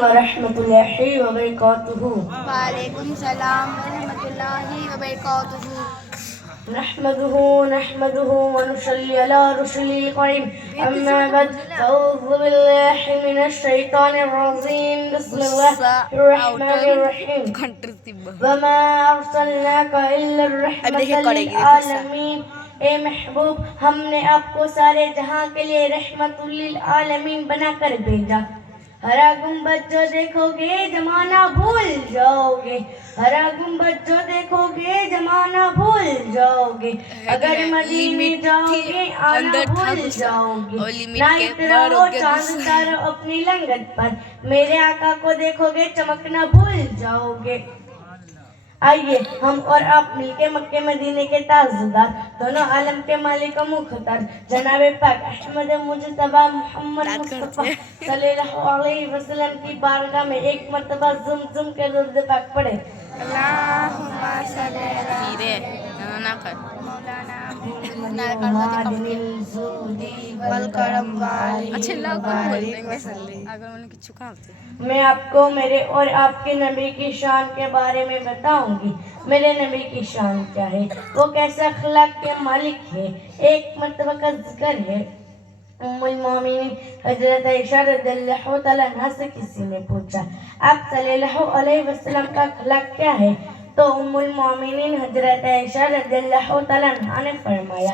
ورحمۃ اللہ وبرکاتہ۔ وعلیکم السلام ورحمۃ اللہ وبرکاتہ۔ نحمده ونصلي على رسوله الكريم أما بعد فأعوذ بالله من الشيطان الرجيم بسم الله الرحمن الرحيم وما أرسلناك إلا رحمة للعالمين۔ اے محبوب، ہم نے آپ کو سارے جہاں کے لیے رحمت للعالمین بنا کر بھیجا۔ ہرا گنبد جو دیکھو گے زمانہ بھول جاؤ گے، ہرا گنبد جو دیکھو گے زمانہ بھول جاؤ گے، اگر مدینے جاؤ گے آنا بھول جاؤ گے، نائت رہو چاند تارو اپنی لنگت پر، میرے آقا کو دیکھو گے چمکنا بھول جاؤ گے۔ آئیے ہم اور آپ مل کے مکہ مدینے کے تاجدار، دونوں عالم کے مالک و مختار جناب پاک احمد مجتبی محمد مصطفیٰ صلی اللہ علیہ وسلم کی بارگاہ میں ایک مرتبہ زم زم کے درود پاک پڑھے۔ اللہم صلی میں آپ کو میرے اور آپ کے نبی کی شان کے بارے میں بتاؤں گی۔ میرے نبی کی شان کیا ہے، وہ کیسے اخلاق کے مالک ہے۔ ایک مرتبہ کا ذکر ہے، ام المومنین حضرت عائشہ رضی اللہ تعالیٰ عنہا سے کسی نے پوچھا آپ صلی اللہ علیہ وسلم کا اخلاق کیا ہے، تو ام المومنین حضرت عائشہ رضی اللہ تعالیٰ عنہا نے فرمایا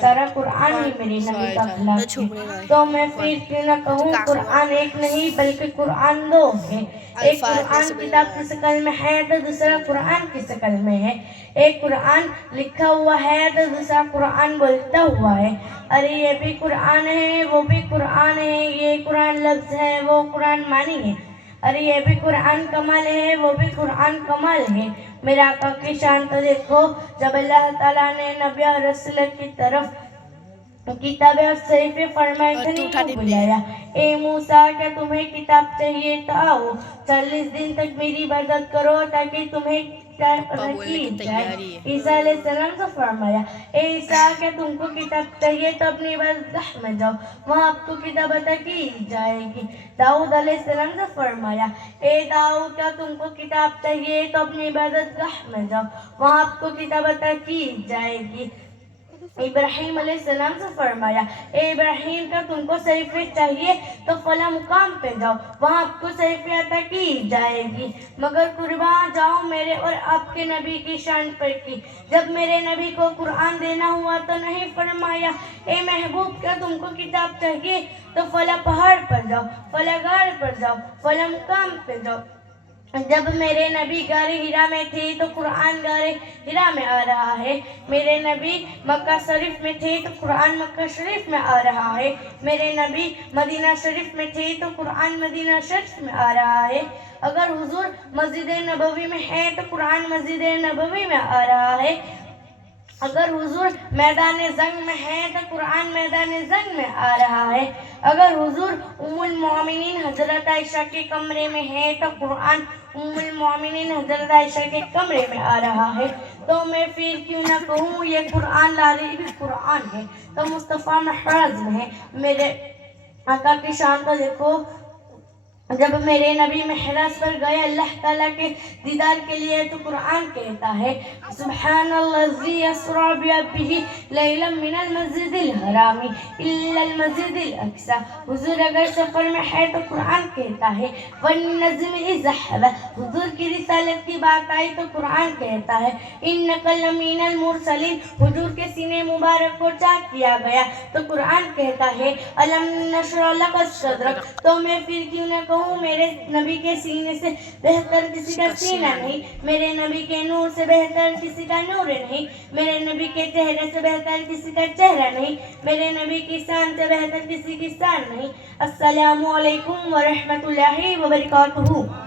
سارا قرآن ہی میرے نبی کا اخلاق ہے۔ تو میں پھر کیوں نہ کہوں قرآن ایک نہیں بلکہ قرآن دو ہے۔ ایک قرآن کتاب کی شکل میں ہے تو دوسرا قرآن کی شکل میں ہے۔ ایک قرآن لکھا ہوا ہے تو دوسرا قرآن بولتا ہوا ہے۔ ارے یہ بھی قرآن ہے وہ بھی قرآن ہے، یہ قرآن لفظ ہے وہ قرآن معنی ہے۔ ارے یہ بھی قرآن کمال ہے وہ بھی قرآن کمال ہے۔ میرے آقا کی شان تو دیکھو، جب اللہ تعالیٰ نے نبی اور رسول کی طرف کتاب اور صحیفے فرمائے کو بلایا، اے موسیٰ کیا تمہیں کتاب چاہیے تو آؤ، 40 دن تک میری عبادت کرو تاکہ تمہیں کی جائے۔ عیسیٰ علیہ السلام سے فرمایا، اے عیسیٰ کیا تم کو کتاب چاہیے تو اپنی عبادت گاہ میں جاؤ، وہاں آپ کو کتاب عطا کی جائے گی۔ داؤد علیہ السلام سے فرمایا، اے داؤد کیا تم کو کتاب چاہیے تو اپنی عبادت گاہ میں جاؤ، وہاں آپ کو کتاب عطا کی جائے گی۔ ابراہیم علیہ السلام سے فرمایا، اے ابراہیم کا تم کو صحیفے چاہیے تو فلاں مقام پہ جاؤ، وہاں آپ کو صحیفے عطا کی جائے گی۔ مگر قربان جاؤں میرے اور آپ کے نبی کی شان پر کی، جب میرے نبی کو قرآن دینا ہوا تو نہیں فرمایا اے محبوب کیا تم کو کتاب چاہیے تو فلاں پہاڑ پر جاؤ، فلاں غار پر جاؤ، فلاں مقام پہ جاؤ۔ جب میرے نبی غار ہرا میں تھے تو قرآن غار ہرا میں آ رہا ہے، میرے نبی مکہ شریف میں تھے تو قرآن مکہ شریف میں آ رہا ہے، میرے نبی مدینہ شریف میں تھے تو قرآن مدینہ شریف میں آ رہا ہے۔ اگر حضور مسجد نبوی میں ہے تو قرآن مسجد نبوی میں آ رہا ہے، اگر حضور میدان جنگ میں ہے تو قرآن میدان جنگ میں آ رہا ہے، اگر حضور ام المومنین حضرت عائشہ کے کمرے میں ہے تو قرآن ام المومنین حضرت عائشہ کے کمرے میں آ رہا ہے۔ تو میں پھر کیوں نہ کہوں یہ قرآن لاری بھی قرآن ہے تو مصطفیٰ محراج میں ہے۔ میرے آقا کی شان تو دیکھو، جب میرے نبی محراج پر گئے اللہ تعالیٰ کے دیدار کے لیے تو قرآن کہتا ہے سبحان الذی اسریٰ بعبدہ لیلا من المسجد الحرام الی المسجد الاقصی۔ حضور اگر سفر میں ہے تو قرآن کہتا ہے والنجم اذا ہوی۔ حضور کی رسالت کی بات آئی تو قرآن کہتا ہے انک لمن المرسلین۔ حضور کے سینے مبارک کو چاک کیا گیا تو قرآن کہتا ہے الم نشرح لک صدرک۔ تو میں پھر کیوں نہ کہوں میرے نبی کے سینے سے بہتر کسی کا سینہ نہیں، میرے نبی کے نور سے بہتر کسی کا نور نہیں، میرے نبی کے چہرے سے بہتر کسی کا چہرہ نہیں، میرے نبی کی شان سے بہتر کسی کی شان نہیں۔ السلام علیکم ورحمۃ اللہ وبرکاتہ۔